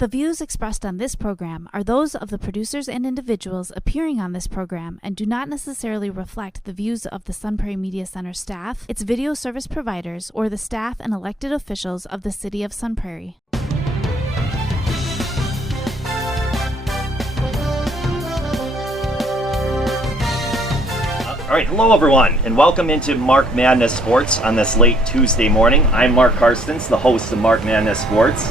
The views expressed on this program are those of the producers and individuals appearing on this program and do not necessarily reflect the views of the Sun Prairie Media Center staff, its video service providers, or the staff and elected officials of the City of Sun Prairie. All right, hello everyone, and welcome into Marc Madness Sports on this late Tuesday morning. I'm Mark Karstens, the host of Marc Madness Sports,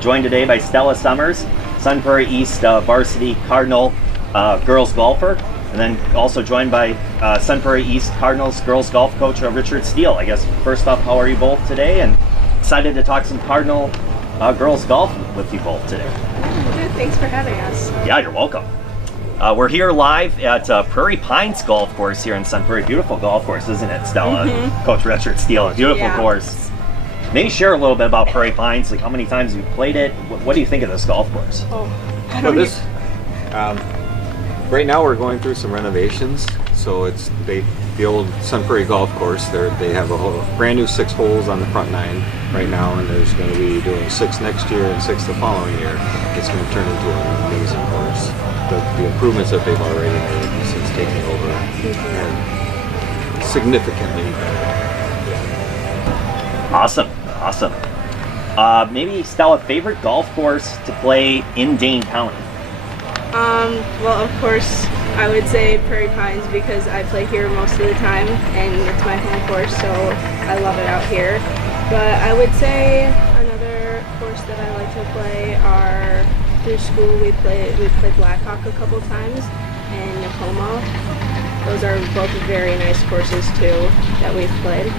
joined today by Stella Sommers, Sun Prairie East varsity Cardinal girls golfer, and then also joined by Sun Prairie East Cardinals girls golf coach Richard Steele. I guess first off, how are you both today? And excited to talk some Cardinal girls golf with you both today. Good, thanks for having us. Yeah, you're welcome. We're here live at Prairie Pines Golf Course here in Sun Prairie. Beautiful golf course, isn't it, Stella? Mm-hmm. Coach Richard Steele, beautiful course. Maybe share a little bit about Prairie Pines, like how many times you've played it. What do you think of this golf course? Right now we're going through some renovations. So it's the old Sun Prairie Golf Course. They have a brand new 6 holes on the front 9 right now, and there's going to be doing 6 next year and 6 the following year. It's going to turn into an amazing course. The improvements that they've already made since taking over are significantly better. Awesome. Maybe Stella, favorite golf course to play in Dane County? Well, of course, I would say Prairie Pines because I play here most of the time and it's my home course, so I love it out here. But I would say another course that I like to play are through school. We played Blackhawk a couple times and Nakoma. Those are both very nice courses too that we've played.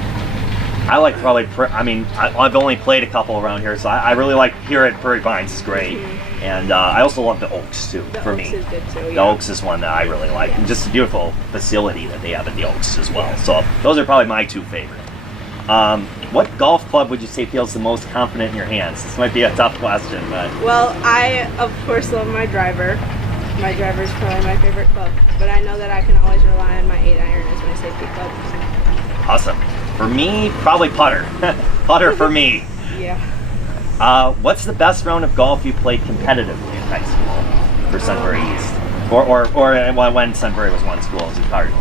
I like I've only played a couple around here, so I really like here at Prairie Pines. It's great. Mm-hmm. And I also love the Oaks too. The Oaks is good too, yeah. The Oaks is one that I really like. And just a beautiful facility that they have at the Oaks as well. So those are probably my 2 favorite. What golf club would you say feels the most confident in your hands? This might be a tough question, but... Well, I, of course, love my driver. My driver is probably my favorite club. But I know that I can always rely on my 8-iron as my safety club. Awesome. For me, probably putter. Putter for me. Yeah. What's the best round of golf you played competitively in high school for Sun Prairie East? Or when Sun Prairie was one school as a Cardinal?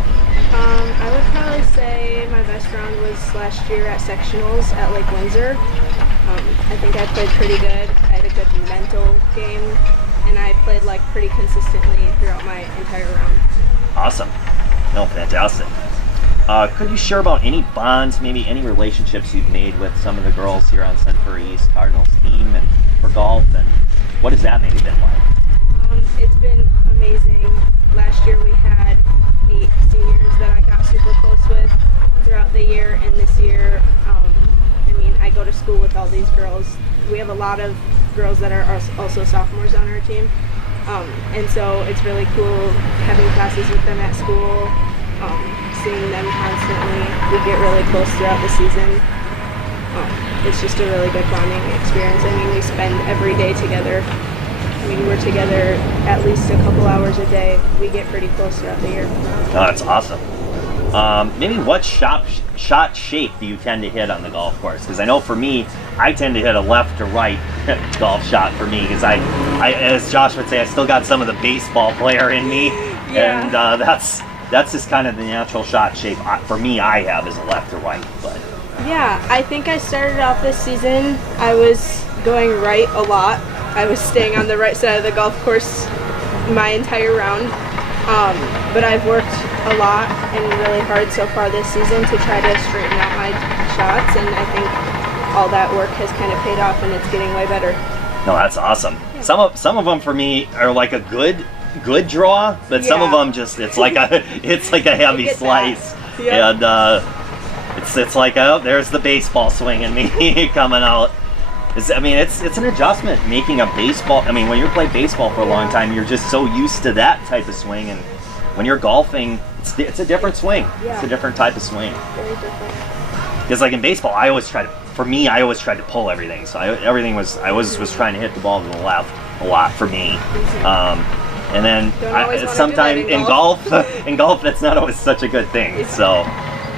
I would probably say my best round was last year at sectionals at Lake Windsor. I think I played pretty good. I had a good mental game, and I played pretty consistently throughout my entire round. Awesome. No, fantastic. Could you share about any bonds, maybe any relationships you've made with some of the girls here on Sun Prairie East Cardinals team and for golf, and what has that maybe been like? It's been amazing. Last year we had 8 seniors that I got super close with throughout the year, and this year, I go to school with all these girls. We have a lot of girls that are also sophomores on our team, and so it's really cool having classes with them at school, seeing them constantly. We get really close throughout the season. It's just a really good bonding experience. We spend every day together. We're together at least a couple hours a day. We get pretty close throughout the year. Oh, that's awesome. Maybe what shot shape do you tend to hit on the golf course? Because I know for me, I tend to hit a left to right golf shot for me, because I, as Josh would say, I still got some of the baseball player in me. Yeah. And that's just kind of the natural shot shape for me I have is a left to right. But yeah, I think I started off this season, I was going right a lot. I was staying on the right side of the golf course my entire round, but I've worked a lot and really hard so far this season to try to straighten out my shots, and I think all that work has kind of paid off, and it's getting way better. No, that's awesome. Yeah. Some of them for me are like a good draw, but some of them just it's like a heavy slice, yep. And it's like, oh, there's the baseball swing in me coming out. It's an adjustment making a baseball. When you play baseball for a long time, you're just so used to that type of swing, and when you're golfing, it's a different swing. Yeah. It's a different type of swing. Very different. Because in baseball, I always tried to pull everything. So I was trying to hit the ball to the left a lot for me. And then sometimes in golf, that's not always such a good thing. So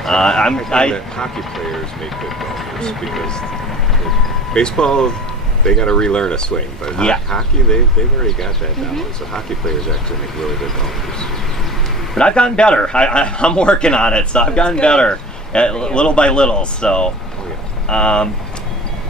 I think that hockey players make good golfers because baseball they got to relearn a swing. But Yeah. hockey, they've already got that down. So hockey players actually make really good golfers. But I've gotten better. I'm working on it, so I've gotten good. better little by little. So, Oh yeah.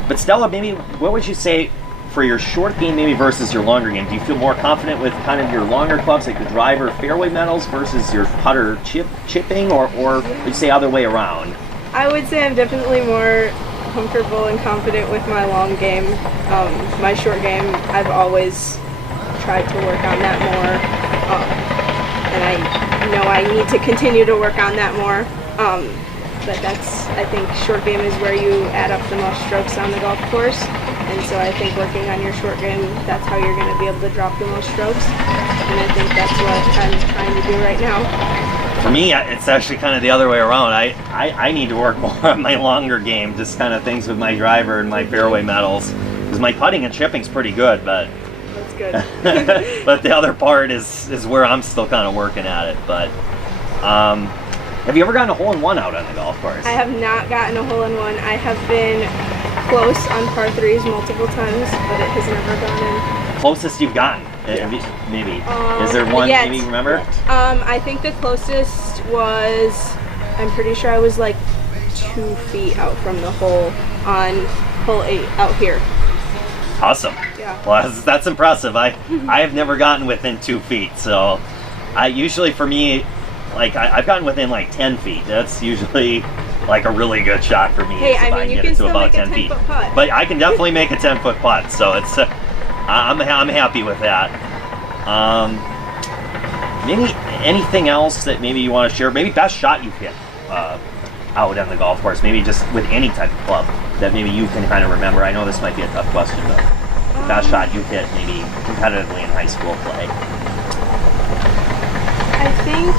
but Stella, maybe what would you say for your short game, maybe versus your longer game? Do you feel more confident with kind of your longer clubs, like the driver fairway metals, versus your putter chipping, or would you say other way around? I would say I'm definitely more comfortable and confident with my long game. My short game, I've always tried to work on that more, and I know I need to continue to work on that more. But I think short game is where you add up the most strokes on the golf course, and so I think working on your short game, that's how you're going to be able to drop the most strokes, and I think that's what I'm trying to do right now. For me, it's actually kind of the other way around. I need to work more on my longer game, just kind of things with my driver and my fairway metals, because my putting and chipping's pretty good, but That's good. but the other part is where I'm still kind of working at it. But have you ever gotten a hole-in-one out on the golf course? I have not gotten a hole-in-one. I have been close on par threes multiple times, but it has never gone in. Closest you've gotten, maybe. Is there one? Yet. Maybe you remember? I think the closest was, I'm pretty sure I was like 2 feet out from the hole on hole 8 out here. Awesome. Yeah. Well, that's impressive. I have never gotten within 2 feet, so I usually, for me, like I've gotten within like 10 feet. That's usually like a really good shot for me. Hey, if I mean, can you get can it to still about make a 10 feet. 10-foot putt. But I can definitely make a 10-foot putt, so it's I'm happy with that. Maybe anything else that maybe you want to share? Maybe best shot you've hit out on the golf course. Maybe just with any type of club that maybe you can kind of remember. I know this might be a tough question, but the best shot you've hit maybe competitively in high school play. I think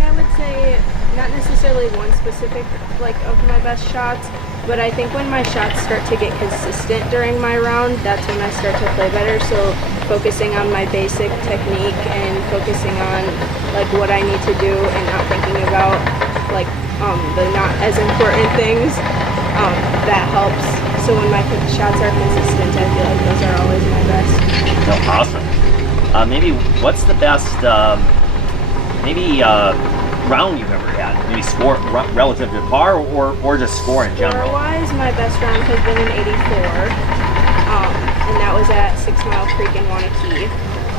I would say not necessarily one specific like of my best shots, but I think when my shots start to get consistent during my round, that's when I start to play better. So focusing on my basic technique and focusing on like what I need to do and not thinking about like the not as important things, that helps. So when my shots are consistent, I feel like those are always my best. No, awesome. Maybe what's the best round you've ever had? Maybe score relative to par, or just score in general? Score-wise, my best round has been an 84, and that was at 6 Mile Creek in Wanakee.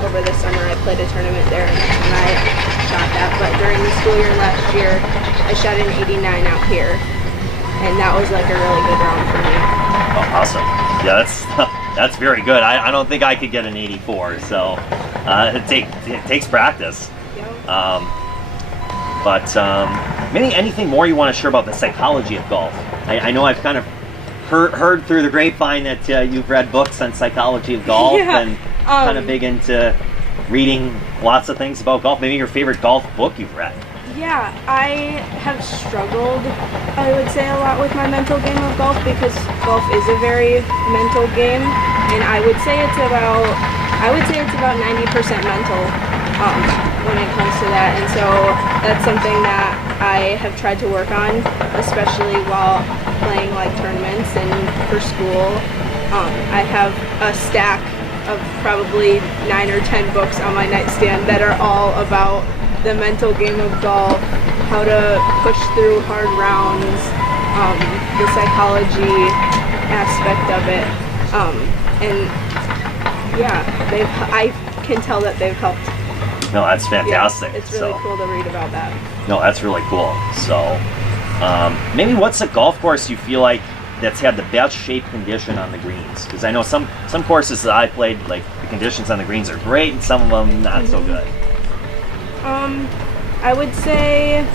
Over the summer, I played a tournament there, and that's when I shot that. But during the school year last year, I shot an 89 out here, and that was like a really good round for me. Oh, awesome. Yeah, that's very good. I don't think I could get an 84, so it takes practice. Yeah. But maybe anything more you want to share about the psychology of golf? I know I've kind of heard through the grapevine that you've read books on psychology of golf and kind of big into reading lots of things about golf. Maybe your favorite golf book you've read? Yeah, I have struggled, I would say, a lot with my mental game of golf because golf is a very mental game, and I would say it's about 90% mental when it comes to that, and so that's something that I have tried to work on, especially while playing like tournaments and for school. I have a stack of probably 9 or 10 books on my nightstand that are all about the mental game of golf, how to push through hard rounds, the psychology aspect of it, and yeah, I can tell that they've helped. No, that's fantastic. Yeah, it's really cool to read about that. No, that's really cool. So, maybe what's a golf course you feel like that's had the best shape condition on the greens? Because I know some courses that I played, like the conditions on the greens are great, and some of them not so good. I would say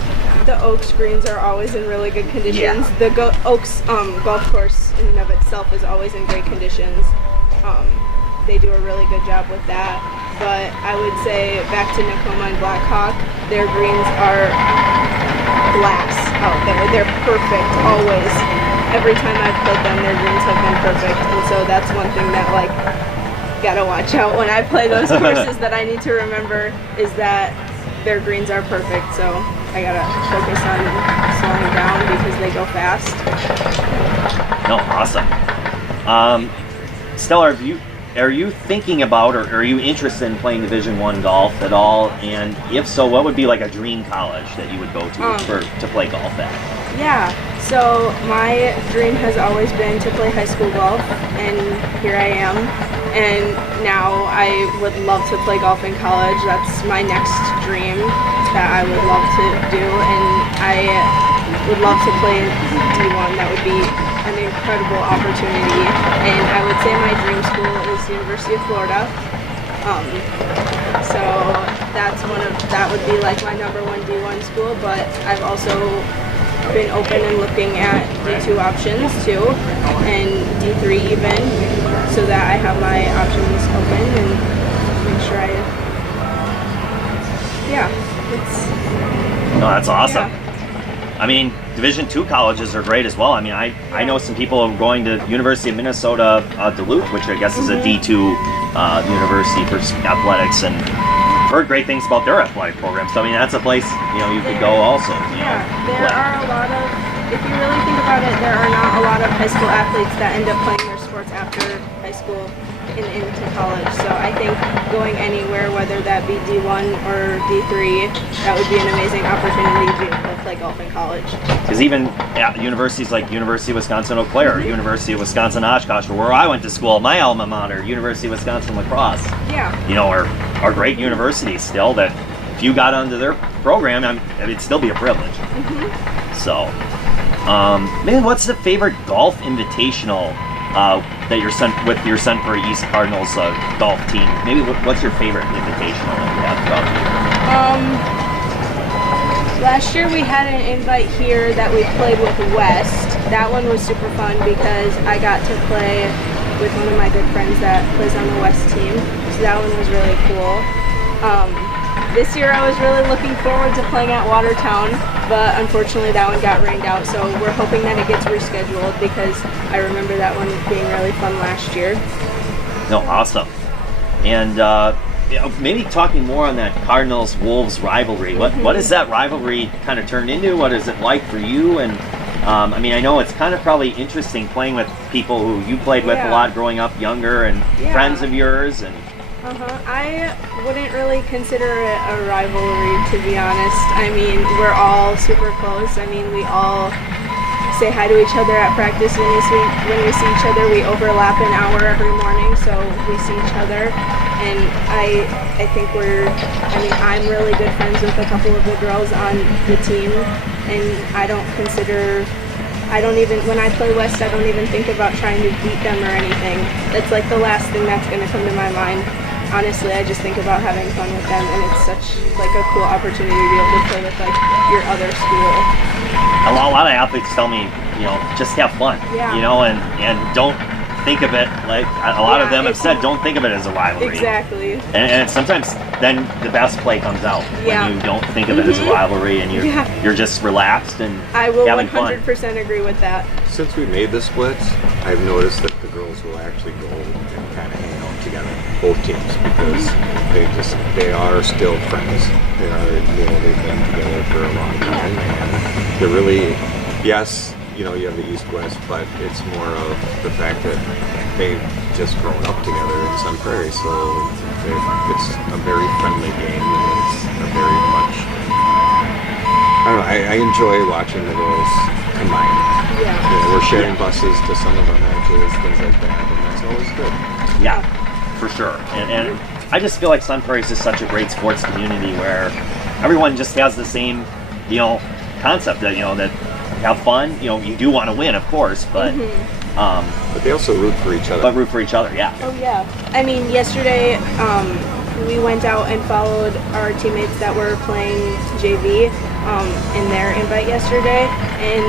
the Oaks greens are always in really good conditions. Yeah. The Oaks golf course in and of itself is always in great conditions. They do a really good job with that. But I would say back to Nakoma and Blackhawk, their greens are glass out there. They're perfect always. Every time I've played them, their greens have been perfect. And so that's one thing that like gotta watch out when I play those courses that I need to remember is that their greens are perfect. So I gotta focus on slowing down because they go fast. No, awesome. Stella, are you thinking about, or are you interested in playing Division I golf at all? And if so, what would be like a dream college that you would go to to play golf at? Yeah, so my dream has always been to play high school golf, and here I am. And now I would love to play golf in college. That's my next dream that I would love to do, and I would love to play D1. That would be an incredible opportunity. And I would say my dream school is University of Florida. So that would be like my number one D1 school, but I've also been open and looking at D2 options too, and D3 even, so that I have my options open and make sure No, that's awesome. Yeah. I mean, Division II colleges are great as well. I mean, I know some people going to University of Minnesota Duluth, which I guess is a D2 university for athletics, and heard great things about their athletic program. So I mean, that's a place you could go also. There are a lot of, if you really think about it, there are not a lot of high school athletes that end up playing their sports after high school and into college. So I think going anywhere, whether that be D1 or D3, that would be an amazing opportunity to be able to play golf in college. Because even at universities like University of Wisconsin-Eau Claire, or University of Wisconsin-Oshkosh, or where I went to school, my alma mater, University of Wisconsin-La Crosse, are great universities still that if you got onto their program, it'd still be a privilege. So, maybe what's the favorite golf invitational that with your Sun Prairie East Cardinals golf team? Maybe what's your favorite invitational that you have throughout the year? Last year we had an invite here that we played with West. That one was super fun because I got to play with one of my good friends that plays on the West team. So that one was really cool. This year I was really looking forward to playing at Watertown, but unfortunately that one got rained out, so we're hoping that it gets rescheduled because I remember that one being really fun last year. No, awesome. And maybe talking more on that Cardinals-Wolves rivalry. What is that rivalry kind of turned into? What is it like for you? And I mean, I know it's kind of probably interesting playing with people who you played with a lot growing up younger, and friends of yours. And I wouldn't really consider it a rivalry, to be honest. I mean, we're all super close. I mean, we all say hi to each other at practice when we see each other. We overlap an hour every morning, so we see each other. And I think I'm really good friends with a couple of the girls on the team, and when I play West, I don't even think about trying to beat them or anything. That's like the last thing that's going to come to my mind. Honestly, I just think about having fun with them, and it's such like a cool opportunity to be able to play with like your other school. A lot of athletes tell me, just have fun, and don't think of it like a lot of them have said. Don't think of it as a rivalry. Exactly. And sometimes then the best play comes out when you don't think of it as a rivalry, and you're just relaxed and I will having 100% fun. agree with that. Since we made the splits, I've noticed that the girls will actually go and kind of hang out together, both teams, because they are still friends. They've been together for a long time, and they're really, yes, you have the East-West, but it's more of the fact that they've just grown up together in Sun Prairie, so it's a very friendly game, and it's a very much, I don't know, I enjoy watching the girls combine. We're sharing buses to some of our matches, things like that, and that's always good. Yeah, for sure. And I just feel like Sun Prairie is just such a great sports community where everyone just has the same, concept that, that have fun. You do want to win, of course, but but they also root for each other. But root for each other, yeah. Oh yeah. I mean, yesterday we went out and followed our teammates that were playing JV in their invite yesterday, and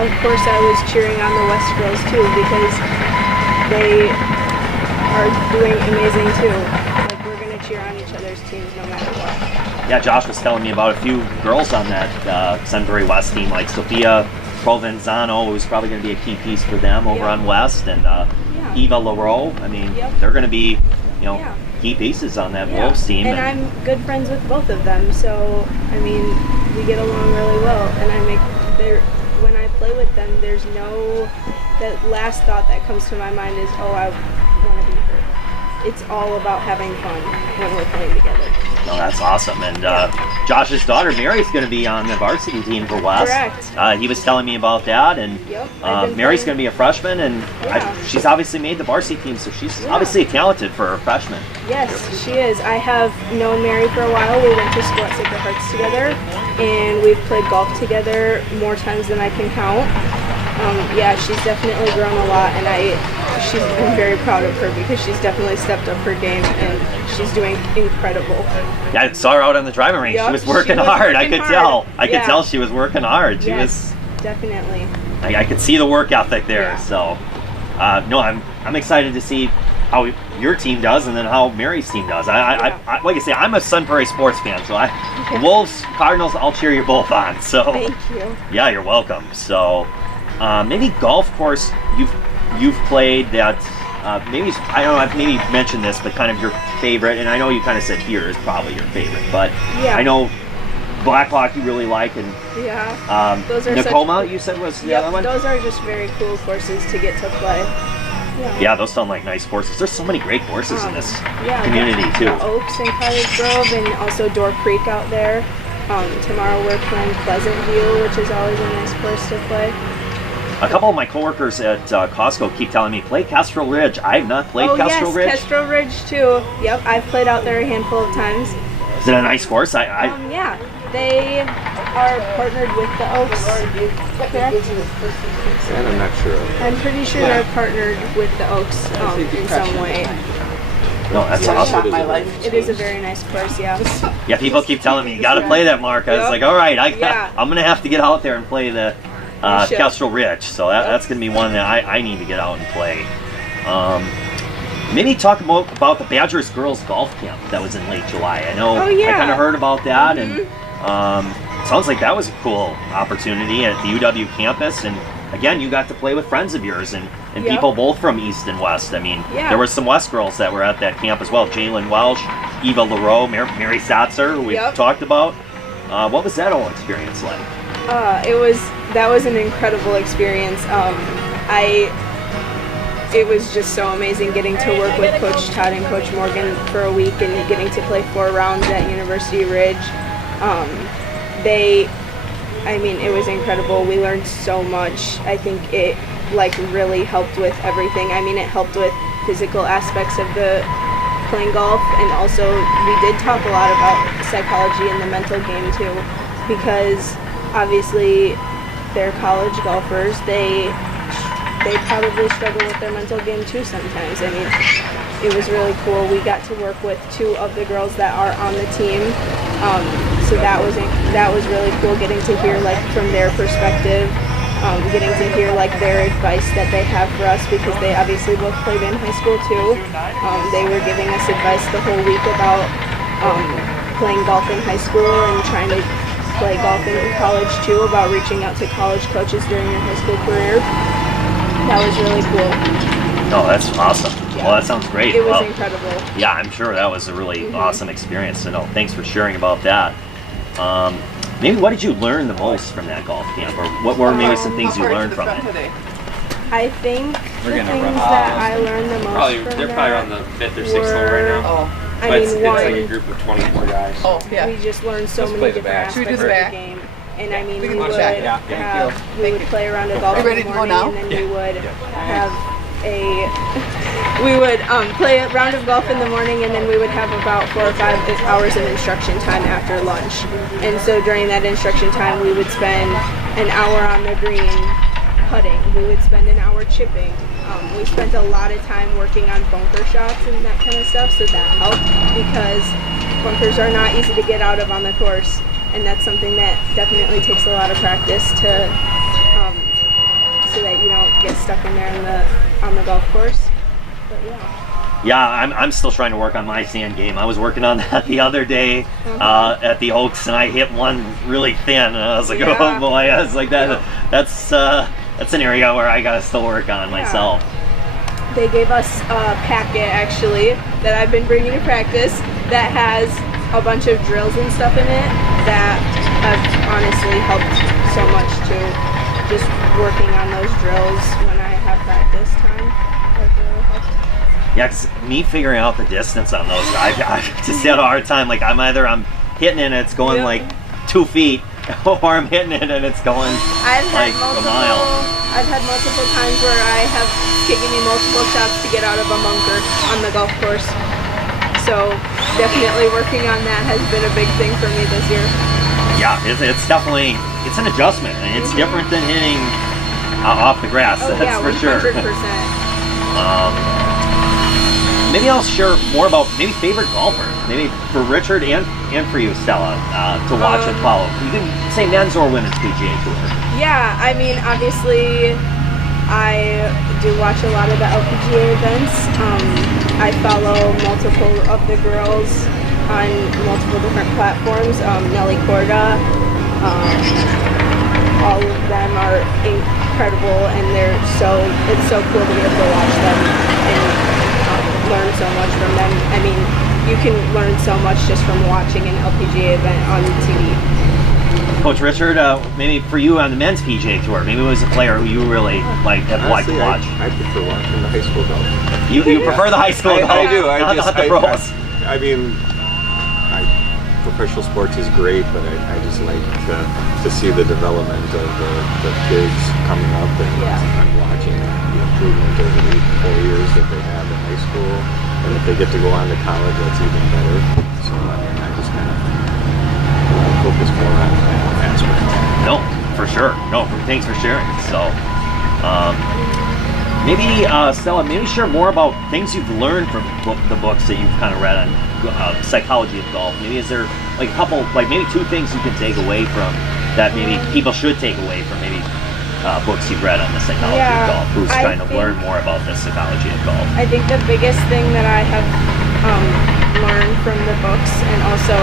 of course I was cheering on the West girls too because they are doing amazing too. Like, we're gonna cheer on each other's teams no matter what. Yeah, Josh was telling me about a few girls on that Sun Prairie West team, like Sophia Provenzano, who's probably going to be a key piece for them over on West, and Eva LaRoe. I mean, they're going to be, key pieces on that Wolves team. And I'm good friends with both of them, so I mean, we get along really well. And when I play with them, there's no, that last thought that comes to my mind is, oh, I want to be her. It's all about having fun when we're playing together. No, that's awesome. And Josh's daughter, Mary's going to be on the varsity team for West. Correct. He was telling me about that. And Mary's going to be a freshman, and she's obviously made the varsity team, so she's obviously talented for a freshman. Yes, she is. I have known Mary for a while. We went to school at Sacred Hearts together, and we've played golf together more times than I can count. She's definitely grown a lot, and I'm very proud of her because she's definitely stepped up her game, and she's doing incredible. Yeah, I saw her out on the driving range. She was working hard. I could tell. I could tell she was working hard. She was definitely. I could see the work ethic there. Yeah. So, I'm excited to see how your team does and then how Mary's team does. I like I say, I'm a Sun Prairie sports fan, so Wolves, Cardinals, I'll cheer you both on. So thank you. Yeah, you're welcome. So maybe golf course you've played that maybe, I don't know, I've maybe mentioned this, but kind of your favorite, and I know you kind of said here is probably your favorite, but I know Black Hawk you really like, and those are Nakoma you said was the other one? Those are just very cool courses to get to play. Yeah, those sound like nice courses. There's so many great courses in this community too. Oaks and Cottage Grove, and also Door Creek out there. Tomorrow we're playing Pleasant View, which is always a nice course to play. A couple of my coworkers at Costco keep telling me, play Kestrel Ridge. I have not played Kestrel Ridge. Yes, Kestrel Ridge too. Yep, I've played out there a handful of times. Is it a nice course? Yeah, they are partnered with the Oaks. Correct? And I'm not sure. I'm pretty sure they're partnered with the Oaks in some way. No, that's awesome. It is a very nice course, Yeah, people keep telling me, you got to play that, Mark. I was like, all right, I'm going to have to get out there and play the Kestrel Ridge. So that's going to be one that I need to get out and play. Maybe talk about the Badgers girls golf camp that was in late July. I know I kind of heard about that, and sounds like that was a cool opportunity at the UW campus. And again, you got to play with friends of yours and people both from East and West. I mean, there were some West girls that were at that camp as well. Jalen Welsh, Eva LaRoe, Mary Satzer, who we talked about. What was that whole experience like? That was an incredible experience. It was just so amazing getting to work with Coach Todd and Coach Morgan for a week and getting to play 4 rounds at University Ridge. It was incredible. We learned so much. I think it really helped with everything. It helped with physical aspects of the playing golf, and also we did talk a lot about psychology and the mental game too, because obviously they're college golfers. They probably struggle with their mental game too sometimes. It was really cool. We got to work with 2 of the girls that are on the team, so that was really cool, getting to hear from their perspective, getting to hear their advice that they have for us, because they obviously both played in high school too. They were giving us advice the whole week about playing golf in high school and trying to play golf in college too, about reaching out to college coaches during your high school career. That was really cool. Oh, that's awesome. Yeah. Well, that sounds great. It was incredible. Yeah, I'm sure that was a really awesome experience. So, no, thanks for sharing about that. Maybe what did you learn the most from that golf camp, or what were maybe some things you learned from it? I think the things that I learned the most they're probably on the 5th or 6th hole right now. It's like a group of 24 guys. We just learned so many different aspects of the game. And we would play around a golf in the morning, and then we would have play a round of golf in the morning, and then we would have about 4 or 5 hours of instruction time after lunch. And so during that instruction time, we would spend an hour on the green putting. We would spend an hour chipping. We spent a lot of time working on bunker shots and that kind of stuff, so that helped, because bunkers are not easy to get out of on the course. And that's something that definitely takes a lot of practice so that you don't get stuck in there on the golf course. But I'm still trying to work on my sand game. I was working on that the other day at the Oaks, and I hit one really thin, and I was like, oh boy! I was like, that's an area where I gotta still work on myself. They gave us a packet actually that I've been bringing to practice that has a bunch of drills and stuff in it that have honestly helped so much too. just working on those drills when I have practice time has really helped. Yeah, 'cause me figuring out the distance on those, I just had a hard time. Like I'm hitting it and it's going like 2 feet, or I'm hitting it and it's going like a mile. I've had multiple times where I have taken me multiple shots to get out of a bunker on the golf course. So definitely working on that has been a big thing for me this year. Yeah, it's definitely, it's an adjustment, and it's different than hitting off the grass, that's for 100%. sure. Maybe I'll share more about maybe favorite golfer, maybe for Richard and for you, Stella, to watch and follow. You can say men's or women's PGA Tour. Yeah, I mean, obviously, I do watch a lot of the LPGA events. I follow multiple of the girls on multiple different platforms. Nelly Corda, all of them are incredible, and it's so cool to be able to watch them and learn so much from them. I mean, you can learn so much just from watching an LPGA event on TV. Coach Richard, maybe for you on the men's PGA Tour, maybe it was a player who you really liked to watch. I prefer watching the high school golf. You prefer the high school golf? I do. Not the pros. I mean, professional sports is great, but I just like to see the development of the kids coming up, and I'm watching the improvement over the 4 years that they have in high school, and if they get to go on to college, that's even better. So I mean, I just kind of focus more on that aspect. No, for sure. No, thanks for sharing. So, maybe Stella, maybe share more about things you've learned from the books that you've kind of read on psychology of golf. Maybe is there like a couple, like maybe 2 things you can take away from that maybe people should take away from maybe books you've read on the psychology of golf, who's trying to learn more about the psychology of golf? I think the biggest thing that I have learned from the books, and also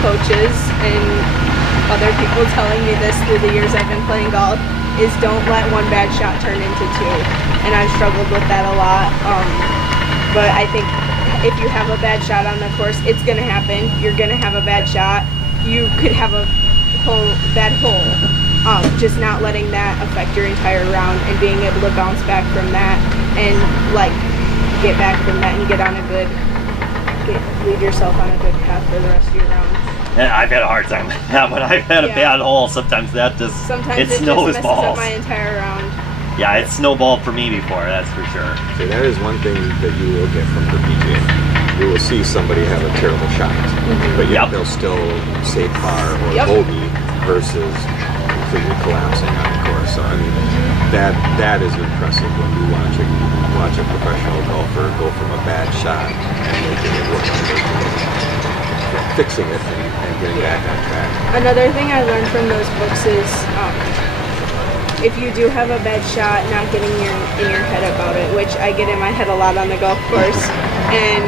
coaches and other people telling me this through the years I've been playing golf, is don't let one bad shot turn into 2. And I've struggled with that a lot. But I think if you have a bad shot on the course, it's going to happen. You're going to have a bad shot. You could have a bad hole. Just not letting that affect your entire round, and being able to bounce back from that and get back from that and lead yourself on a good path for the rest of your round. Yeah, I've had a hard time with that. When I've had a bad hole, sometimes it just messes up my entire round. Yeah, it's snowballed for me before, that's for sure. So that is one thing that you will get from the PGA. You will see somebody have a terrible shot, but yet they'll still say par or bogey versus completely collapsing on the course. So I mean, that is impressive when you watch a professional golfer go from a bad shot and making it work, fixing it and getting back on track. Another thing I learned from those books is if you do have a bad shot, not getting in your head about it, which I get in my head a lot on the golf course. And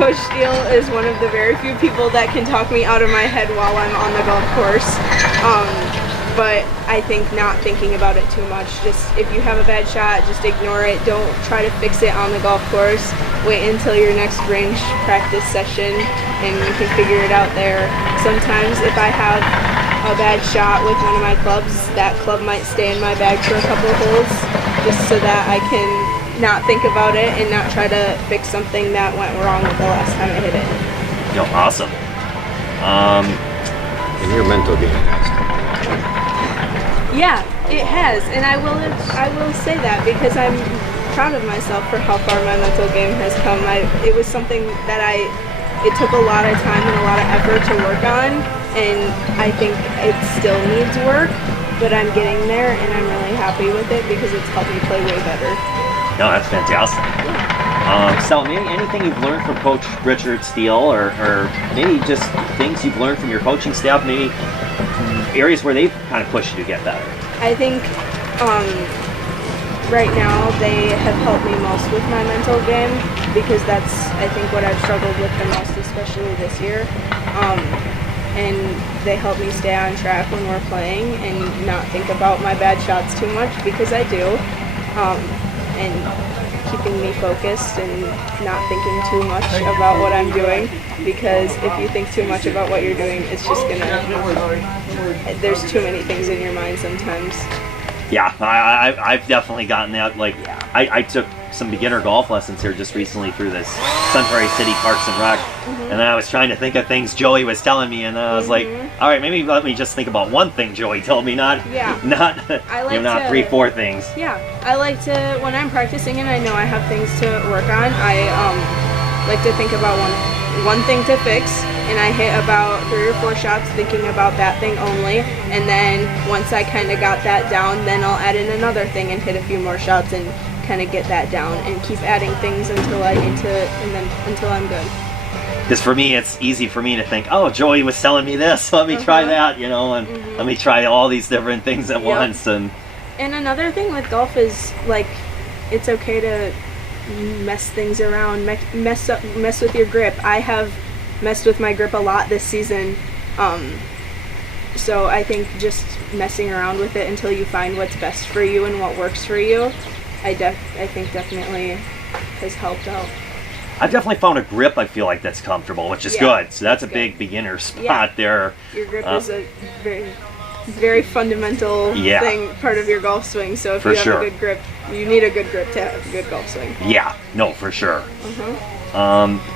Coach Steele is one of the very few people that can talk me out of my head while I'm on the golf course. But I think not thinking about it too much. Just if you have a bad shot, just ignore it. Don't try to fix it on the golf course. Wait until your next range practice session and you can figure it out there. Sometimes if I have a bad shot with one of my clubs, that club might stay in my bag for a couple holes, just so that I can not think about it and not try to fix something that went wrong the last time I hit it. Awesome. And your mental game has come a long way. Yeah, it has, and I will say that because I'm proud of myself for how far my mental game has come. It was something that it took a lot of time and a lot of effort to work on, and I think it still needs work, but I'm getting there, and I'm really happy with it because it's helped me play way better. No, that's fantastic. Stella, maybe anything you've learned from Coach Richard Steele, or maybe just things you've learned from your coaching staff, maybe areas where they've kind of pushed you to get better? I think right now they have helped me most with my mental game, because that's, I think, what I've struggled with the most, especially this year. And they help me stay on track when we're playing and not think about my bad shots too much, because I do. And keeping me focused and not thinking too much about what I'm doing, because if you think too much about what you're doing, it's just there's too many things in your mind sometimes. Yeah, I've definitely gotten that. Like, I took some beginner golf lessons here just recently through this Sun Prairie City Parks and Rec, and then I was trying to think of things Joey was telling me, and I was like, all right, maybe let me just think about one thing Joey told me, not not 3-4 things. Yeah, I like to, when I'm practicing and I know I have things to work on, I like to think about one thing to fix, and I hit about 3 or 4 shots thinking about that thing only, and then once I kind of got that down, then I'll add in another thing and hit a few more shots and kind of get that down and keep adding things until I need to, and then until I'm good. Because for me, it's easy for me to think, oh, Joey was telling me this, let me try that, you know, and let me try all these different things at once. And another thing with golf is, like, it's okay to mess things around, mess with your grip. I have messed with my grip a lot this season, so I think just messing around with it until you find what's best for you and what works for you, I think definitely has helped out. I've definitely found a grip I feel like that's comfortable, which is good. So that's a big beginner spot there. Your grip is a very fundamental thing, part of your golf swing. So if you have a good grip, you need a good grip to have a good golf swing. Yeah, no, for sure.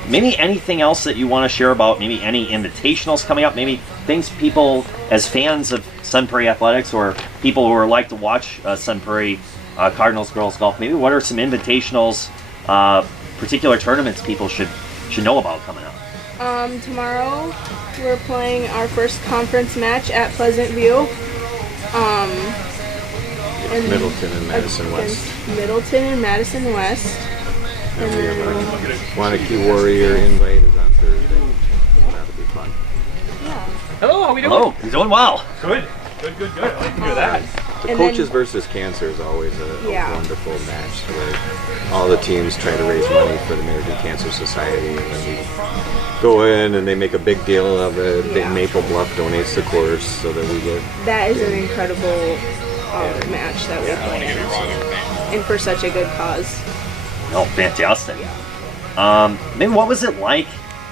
Maybe anything else that you want to share about maybe any invitationals coming up, maybe things people as fans of Sun Prairie athletics or people who are like to watch Sun Prairie Cardinals girls golf, maybe what are some invitationals, particular tournaments people should know about coming up? Tomorrow we're playing our first conference match at Pleasant View. Middleton and Madison West. Middleton and Madison West. And then Wanakee Warrior invite is on Thursday. That'll be fun. Yeah. Hello, how we doing? Hello, you're doing well. Good. I like to hear that. The Coaches versus Cancer is always a wonderful match where all the teams try to raise money for the American Cancer Society, and then we go in and they make a big deal of it. Maple Bluff donates the course so that we get... That is an incredible match that we play and for such a good cause. Oh, fantastic. Maybe what was it like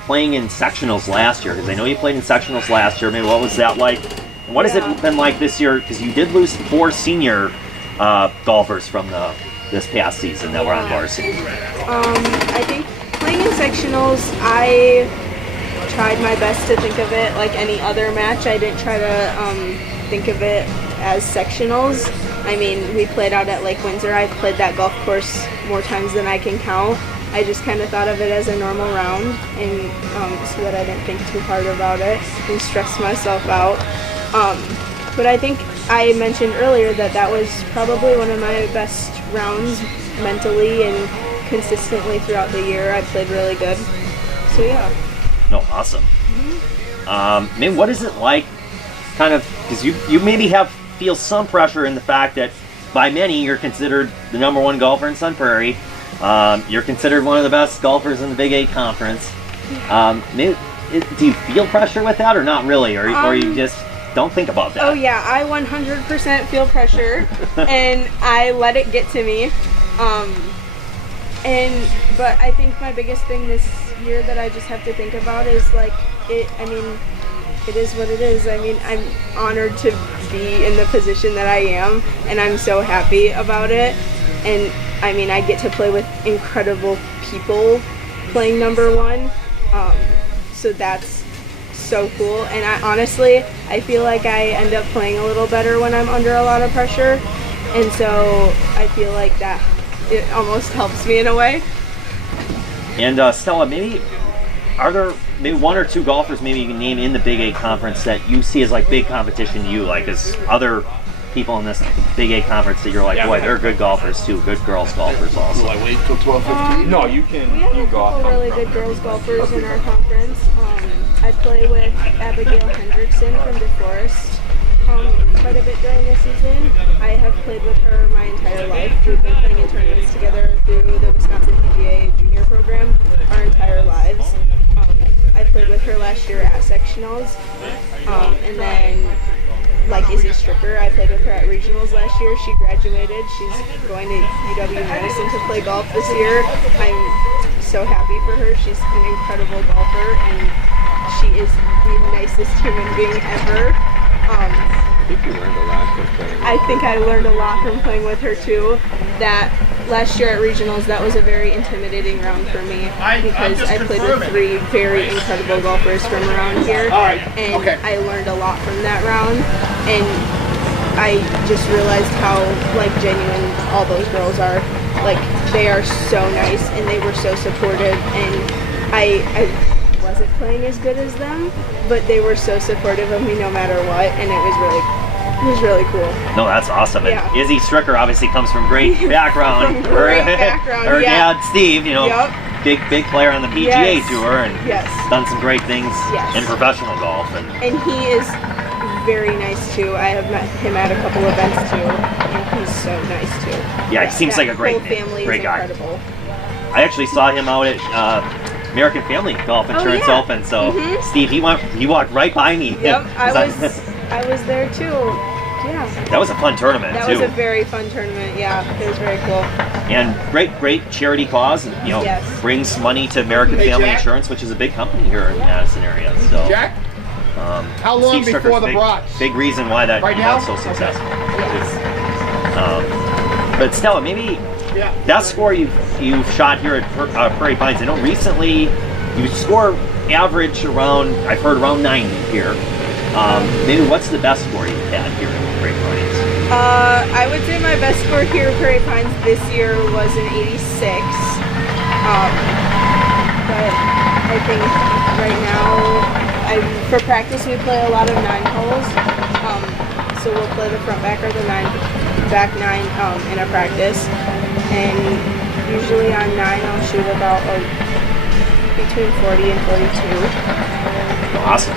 playing in sectionals last year? Because I know you played in sectionals last year. Maybe what was that like? And what has it been like this year? Because you did lose 4 senior golfers from this past season that were on varsity. I think playing in sectionals, I tried my best to think of it like any other match. I didn't try to think of it as sectionals. I mean, we played out at Lake Windsor. I've played that golf course more times than I can count. I just kind of thought of it as a normal round, and so that I didn't think too hard about it and stress myself out. But I think I mentioned earlier that was probably one of my best rounds mentally and consistently throughout the year. I played really good. So yeah. No, awesome. Maybe what is it like, kind of, because you maybe feel some pressure in the fact that by many you're considered the #1 golfer in Sun Prairie. You're considered one of the best golfers in the Big 8 Conference. Maybe, do you feel pressure with that or not really? Or you just don't think about that? Oh yeah, I 100% feel pressure and I let it get to me. But I think my biggest thing this year that I just have to think about is it is what it is. I mean, I'm honored to be in the position that I am, and I'm so happy about it. And I mean, I get to play with incredible people playing #1, so that's so cool. And I feel like I end up playing a little better when I'm under a lot of pressure, and so I feel like that it almost helps me in a way. And Stella, maybe are there maybe 1 or 2 golfers maybe you can name in the Big 8 Conference that you see as like big competition to you, like as other people in this Big 8 Conference that you're like, boy, they're good golfers too, good girls golfers also? Will I wait till 12:15? No, you can. We have a couple really good girls golfers in our conference. I play with Abigail Hendrickson from DeForest quite a bit during the season. I have played with her my entire life. We've been playing in tournaments together through the Wisconsin PGA junior program our entire lives. I played with her last year at sectionals, and then like Izzy Stricker, I played with her at regionals last year. She graduated. She's going to UW-Madison to play golf this year. I'm so happy for her. She's an incredible golfer, and she is the nicest human being ever. I think you learned a lot from playing. I think I learned a lot from playing with her too. That last year at regionals, that was a very intimidating round for me because I played with 3 very incredible golfers from around here, and I learned a lot from that round. And I just realized how like genuine all those girls are. Like they are so nice and they were so supportive, and I wasn't playing as good as them, but they were so supportive of me no matter what, and it was really cool. No, that's awesome. Yeah. And Izzy Stricker obviously comes from great background. Her dad, Steve, you know, big player on the PGA Tour, and done some great things in professional golf. And he is very nice too. I have met him at a couple events too, and he's so nice too. Yeah, he seems like a great guy. Incredible. I actually saw him out at American Family Golf Insurance Open. So Steve, he walked right by me. Yep, I was there too. Yeah. That was a fun tournament That too. was a very fun tournament. Yeah, it was very cool. And great charity cause. You know, brings money to American Family Insurance, which is a big company here in the Madison area. So. Jack? How long Steve before the big, brats? big reason why that right was now? so successful. But Stella, maybe that score you've shot here at Prairie Pines. I know recently you score average around, I've heard around 90 here. Maybe what's the best score you've had here at Prairie Pines? I would say my best score here at Prairie Pines this year was an 86. But I think right now, for practice we play a lot of 9 holes. So we'll play the front back or the back 9 in a practice. And usually on 9 I'll shoot about between 40 and 42. Awesome.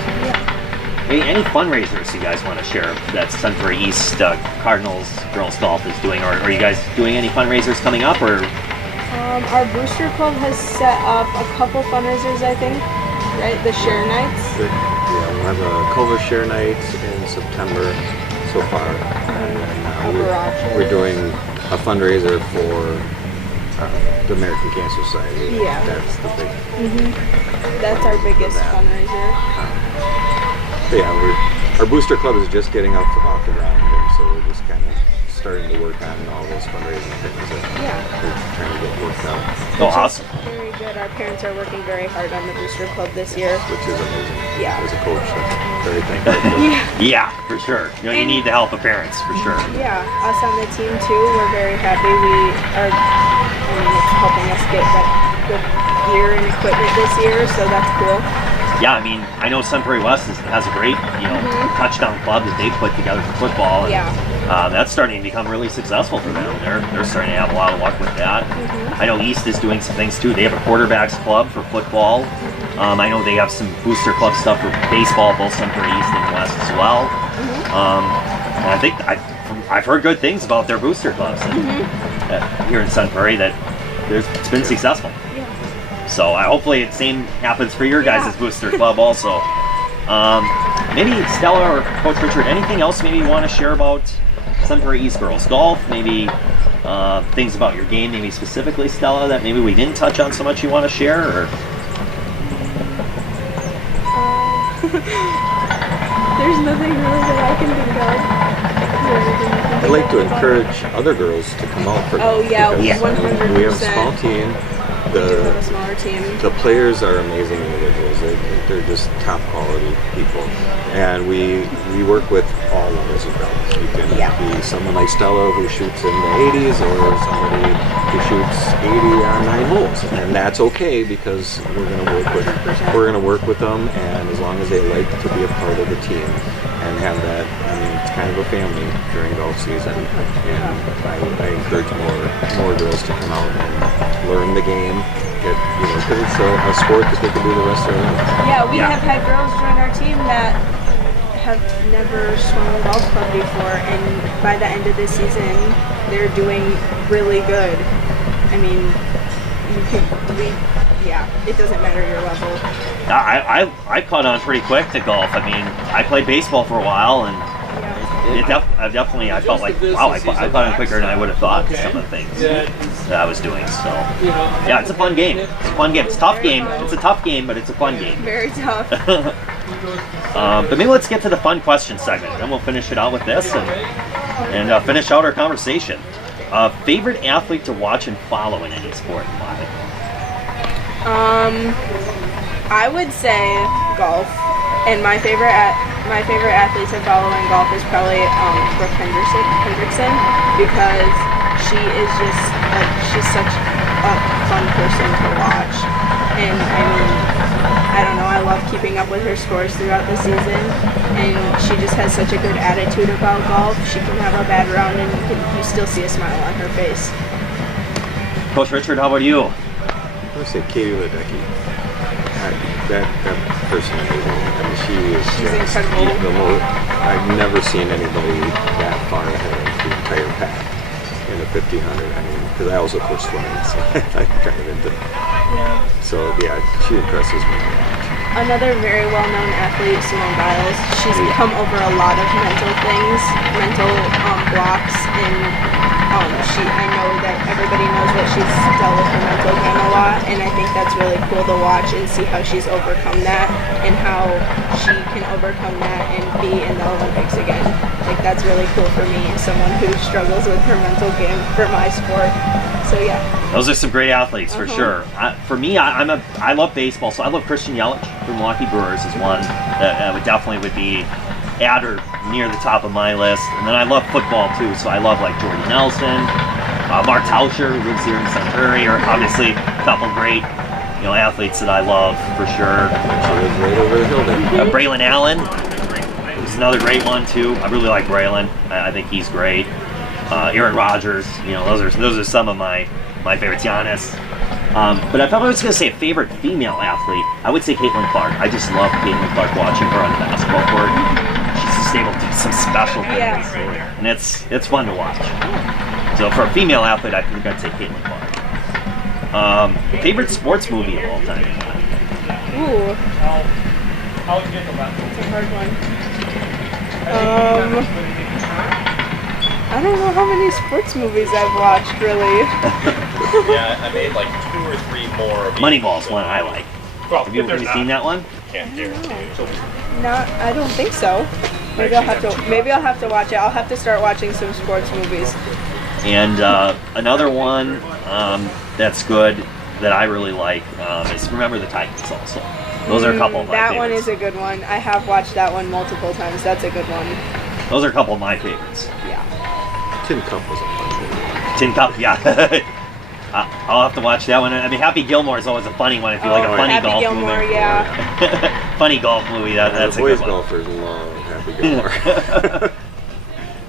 Any fundraisers you guys want to share that Sun Prairie East Cardinals Girls Golf is doing, or are you guys doing any fundraisers coming up? Or our booster club has set up a couple fundraisers, I think, right? The share nights. Yeah, we'll have a Culver share night in September so far, and we're doing a fundraiser for the American Cancer Society. Yeah, that's the big. That's our biggest fundraiser. But yeah, our booster club is just getting off the ground, and so we're just kind of starting to work on all those fundraising things that we're trying to get worked out. Oh, awesome. Very good. Our parents are working very hard on the booster club this year. Which is amazing. Yeah. As a coach, I'm very thankful. Yeah, for sure. You know, you need the help of parents, for sure. Yeah, us on the team too, we're very happy. It's helping us get that good gear and equipment this year, so that's cool. Yeah, I mean, I know Sun Prairie West has a great, touchdown club that they've put together for football. And, that's starting to become really successful for them. They're starting to have a lot of luck with that. I know East is doing some things too. They have a quarterbacks club for football. I know they have some booster club stuff for baseball, both Sun Prairie East and West as well. And I think I've heard good things about their booster clubs here in Sun Prairie, that it's been successful. So hopefully the same happens for your guys' booster club also. Maybe Stella or Coach Richard, anything else maybe you want to share about Sun Prairie East Girls Golf? Maybe things about your game, maybe specifically Stella, that maybe we didn't touch on so much you want to share? Or? There's nothing really that I can think of. I'd like to encourage other girls to come out for golf. 100%. We have a small team. A smaller team. The players are amazing individuals. They're just top quality people, and we work with all levels of golf. You can be someone like Stella who shoots in the 80s, or somebody who shoots 80 on 9 holes, and that's okay because we're going to work with them, and as long as they like to be a part of the team and have that, it's kind of a family during golf season, and I encourage more girls to come out and learn the game, because it's a sport that they can do the rest of their life. Yeah, we have had girls join our team that have never swung a golf club before, and by the end of the season, they're doing really good. I mean, it doesn't matter your level. I caught on pretty quick to golf. I mean, I played baseball for a while, and I felt like, wow, I caught on quicker than I would have thought some of the things that I was doing. So, yeah, it's a fun game. It's a fun game. It's a tough game. It's a tough game, but it's a fun game. Very tough. But maybe let's get to the fun question segment. Then we'll finish it out with this and finish out our conversation. Favorite athlete to watch and follow in any sport and why? I would say golf, and my favorite athlete to follow in golf is probably Brooke Hendrickson, because she's such a fun person to watch, and I mean, I don't know, I love keeping up with her scores throughout the season, and she just has such a good attitude about golf. She can have a bad round and you still see a smile on her face. Coach Richard, how about you? I would say Katie Ledecky. That person, she's incredible. I've never seen anybody that far ahead of the entire pack in the 1500. I mean, because I also push swimming, so I kind of into. So yeah, she impresses me a lot. Another very well-known athlete, Simone Biles. She's come over a lot of mental blocks, and I know that everybody knows that she's dealt with her mental game a lot, and I think that's really cool to watch and see how she's overcome that and how she can overcome that and be in the Olympics again. Like, that's really cool for me, someone who struggles with her mental game for my sport. So yeah. Those are some great athletes for sure. For me, I love baseball, so I love Christian Yelich from Milwaukee Brewers is one that would be at or near the top of my list. And then I love football too, so I love like Jordy Nelson, Mark Tauscher, who lives here in Sun Prairie, are obviously a couple great athletes that I love for sure. Right over the hill there. Braylon Allen is another great one too. I really like Braylon. I think he's great. Aaron Rodgers, those are some of my favorites. Giannis. But if I was going to say a favorite female athlete, I would say Caitlin Clark. I just love Caitlin Clark watching her on the basketball court. She's just able to do some special things, and it's fun to watch. So for a female athlete, I think I'd say Caitlin Clark. Favorite sports movie of all time? Ooh, that's a hard one. I don't know how many sports movies I've watched, really. Yeah, I made like 2 or 3 more. Moneyball's one I like. Well, Have you ever seen that one? Can't guarantee. I don't think so. Maybe I'll have to watch it. I'll have to start watching some sports movies. And another one that's good that I really like is Remember the Titans also. Those are a couple of my favorites. That one is a good one. I have watched that one multiple times. That's a good one. Those are a couple of my favorites. Yeah. Tin Cup was a fun movie. Tin Cup, yeah. I'll have to watch that one. I mean, Happy Gilmore is always a funny one if you like a funny Happy golf Gilmore, movie. Yeah. Funny golf movie. That's a good one. Boys golfers love Happy Gilmore.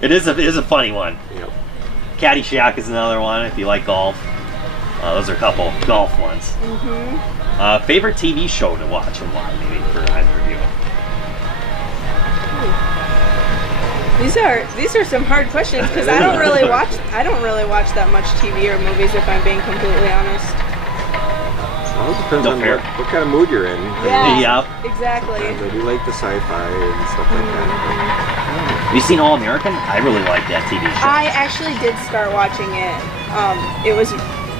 It is a funny one. Yep. Caddyshack is another one if you like golf. Those are a couple golf ones. Favorite TV show to watch and why, maybe for either of you. These are some hard questions because I don't really watch that much TV or movies, if I'm being completely honest. Well, it depends on what kind of mood you're in. Yeah. Exactly. I do like the sci-fi and stuff like that. Have you seen All American? I really like that TV show. I actually did start watching it. It was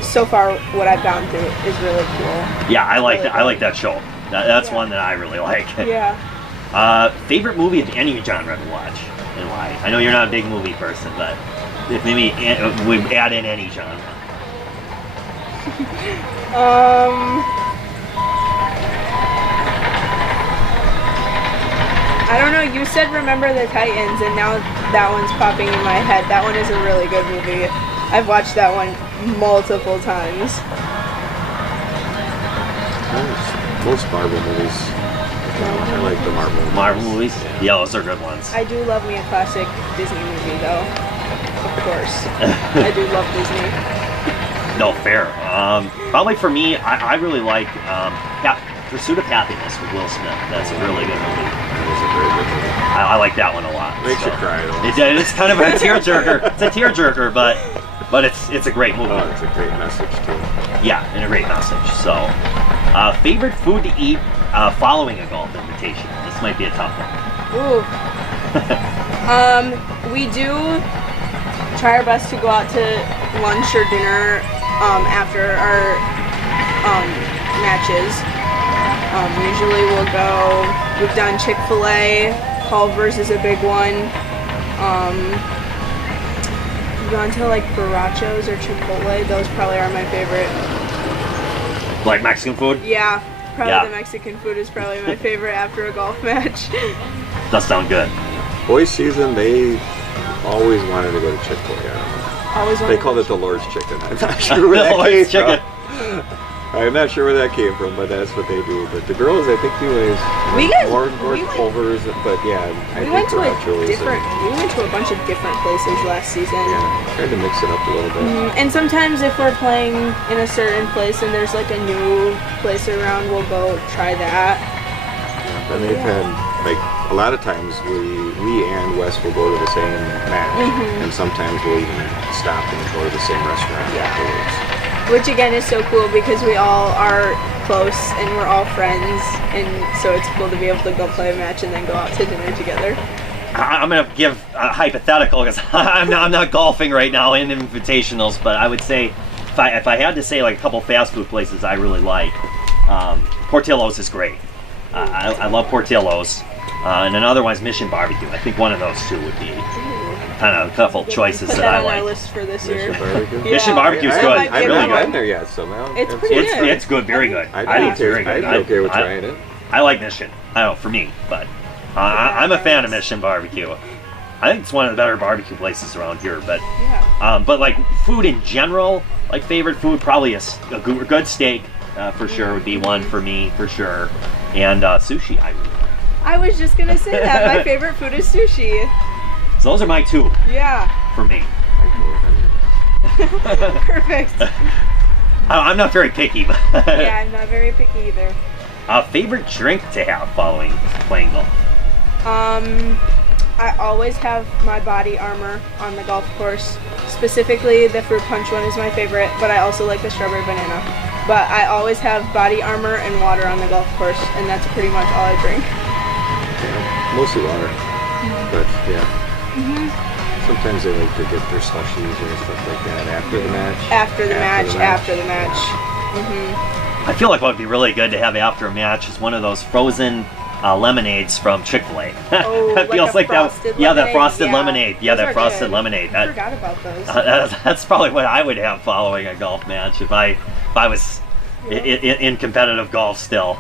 so far what I've gone through is really cool. Yeah, I like that. I like that show. That's one that I really like. Yeah. Favorite movie of any genre to watch and why? I know you're not a big movie person, but if maybe we add in any genre. I don't know. You said Remember the Titans, and now that one's popping in my head. That one is a really good movie. I've watched that one multiple times. Most Marvel movies. I like the Marvel movies. Marvel movies? Yeah, those are good ones. I do love me a classic Disney movie, though. Of course. I do love Disney. No, fair. Probably for me, I really like Pursuit of Happiness with Will Smith. That's a really good movie. I like that one a lot. Makes you cry, though. It's kind of a tearjerker. It's a tearjerker, but it's a great movie. Oh, it's a great message, too. Yeah, and a great message. So, favorite food to eat following a golf invitation. This might be a tough one. Ooh. We do try our best to go out to lunch or dinner after our matches. Usually we'll go. We've done Chick-fil-A. Culver's is a big one. We've gone to like Barachos or Chipotle. Those probably are my favorite. Like Mexican food? Yeah, probably the Mexican food is probably my favorite after a golf match. That sounds good. Boys season, they always wanted to go to Chick-fil-A. Always They called it the Lord's Chicken. I'm not sure where that came from. I'm not sure where that came from, but that's what they do. But the girls, I think, do is more Culver's. But yeah, we went to a bunch of different places last season. Yeah, tried to mix it up a little bit. And sometimes if we're playing in a certain place and there's like a new place around, we'll go try that. Yeah, and they've had like a lot of times we and Wes will go to the same match, and sometimes we'll even stop and go to the same restaurant afterwards. Which again is so cool because we all are close and we're all friends, and so it's cool to be able to go play a match and then go out to dinner together. I'm going to give a hypothetical because I'm not golfing right now in invitationals, but I would say if I had to say like a couple fast food places I really like, Portillo's is great. I love Portillo's. And another one is Mission Barbecue. I think one of those two would be kind of a couple choices that I like. Put that on our list for this year. Mission Barbecue is good. I haven't really good. been there yet, so now it's pretty good. It's good, very good. I think it's very good. I'd be okay with trying it. I like Mission. I don't know, for me, but I'm a fan of Mission Barbecue. I think it's one of the better barbecue places around here. But but like food in general, like favorite food, probably a good steak for sure would be one for me for sure, and sushi. I was just gonna say that my favorite food is sushi. So those are my two. Yeah. For me. Perfect. I'm not very picky. But yeah, I'm not very picky either. Favorite drink to have following playing golf? I always have my body armor on the golf course. Specifically, the fruit punch one is my favorite, but I also like the strawberry banana. But I always have body armor and water on the golf course, and that's pretty much all I drink. Yeah, mostly water. But yeah. Sometimes they like to get their slushies or stuff like that after the match. After the match. I feel like what would be really good to have after a match is one of those frozen lemonades from Chick-fil-A. Oh, that feels like that. Yeah, that frosted lemonade. Yeah, that frosted good. Lemonade. I forgot about those. That's probably what I would have following a golf match if I was in competitive golf still.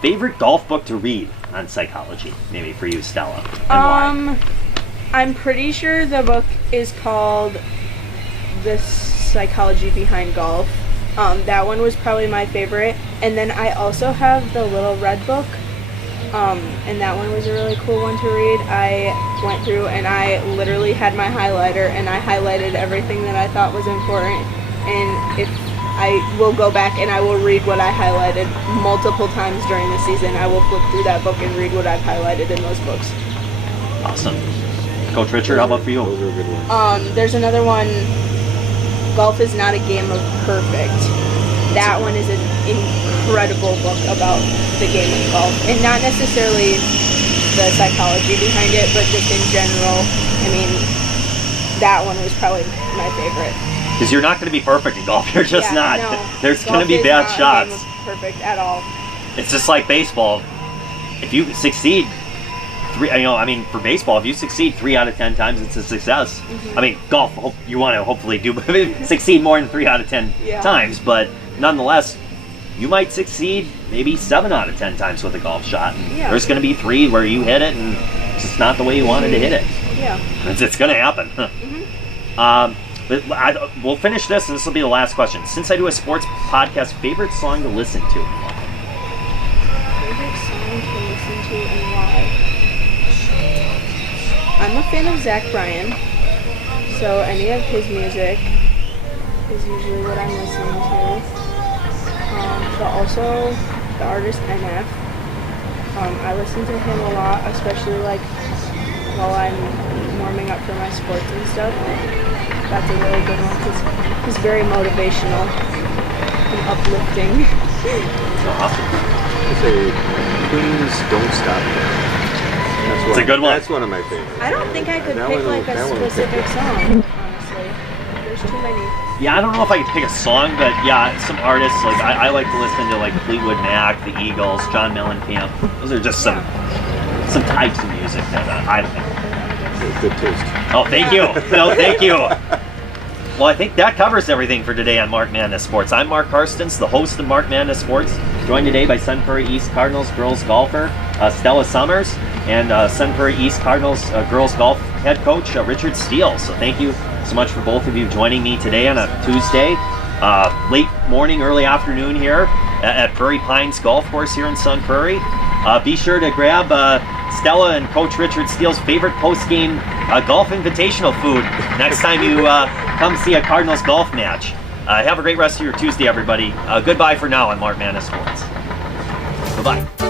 Favorite golf book to read on psychology, maybe for you, Stella, and why? I'm pretty sure the book is called The Psychology Behind Golf. That one was probably my favorite. And then I also have the Little Red Book. And that one was a really cool one to read. I went through and I literally had my highlighter and I highlighted everything that I thought was important. And if I will go back and I will read what I highlighted multiple times during the season. I will flip through that book and read what I've highlighted in those books. Awesome. Coach Richard, how about for you? Those are good ones. There's another one, Golf is Not a Game of Perfect. That one is an incredible book about the game of golf. And not necessarily the psychology behind it, but just in general. I mean, that one was probably my favorite. Because you're not going to be perfect in golf. You're just not. No. There's going to be bad shots. Golf is not a game of perfect at all. It's just like baseball. If you succeed, for baseball, if you succeed 3 out of 10 times, it's a success. I mean, golf, you want to hopefully succeed more than 3 out of 10 times, but nonetheless, you might succeed maybe 7 out of 10 times with a golf shot. And there's going to be 3 where you hit it, and it's just not the way you wanted to hit it. Yeah. It's going to happen. But we'll finish this, and this will be the last question. Since I do a sports podcast, favorite song to listen to? Favorite song to listen to and why? I'm a fan of Zach Bryan, so any of his music is usually what I'm listening to. But also the artist NF. I listen to him a lot, especially like while I'm warming up for my sports and stuff. That's a really good one because he's very motivational and uplifting. Awesome. I say, please don't stop. It's a good one. That's one of my favorites. I don't think I could pick like a specific song, honestly. There's too many. Yeah, I don't know if I could pick a song, but yeah, some artists, like I like to listen to like Fleetwood Mac, the Eagles, John Mellencamp. Those are just some types of music that I like. Good taste. Oh, thank you. No, thank you. Well, I think that covers everything for today on Marc Madness Sports. I'm Mark Karstens, the host of Marc Madness Sports, joined today by Sun Prairie East Cardinals girls golfer Stella Sommers and Sun Prairie East Cardinals girls golf head coach Richard Steele. So thank you so much for both of you joining me today on a Tuesday, late morning, early afternoon here at Prairie Pines Golf Course here in Sun Prairie. Be sure to grab Stella and Coach Richard Steele's favorite post-game golf invitational food next time you come see a Cardinals golf match. Have a great rest of your Tuesday, everybody. Goodbye for now on Marc Madness Sports. Bye-bye.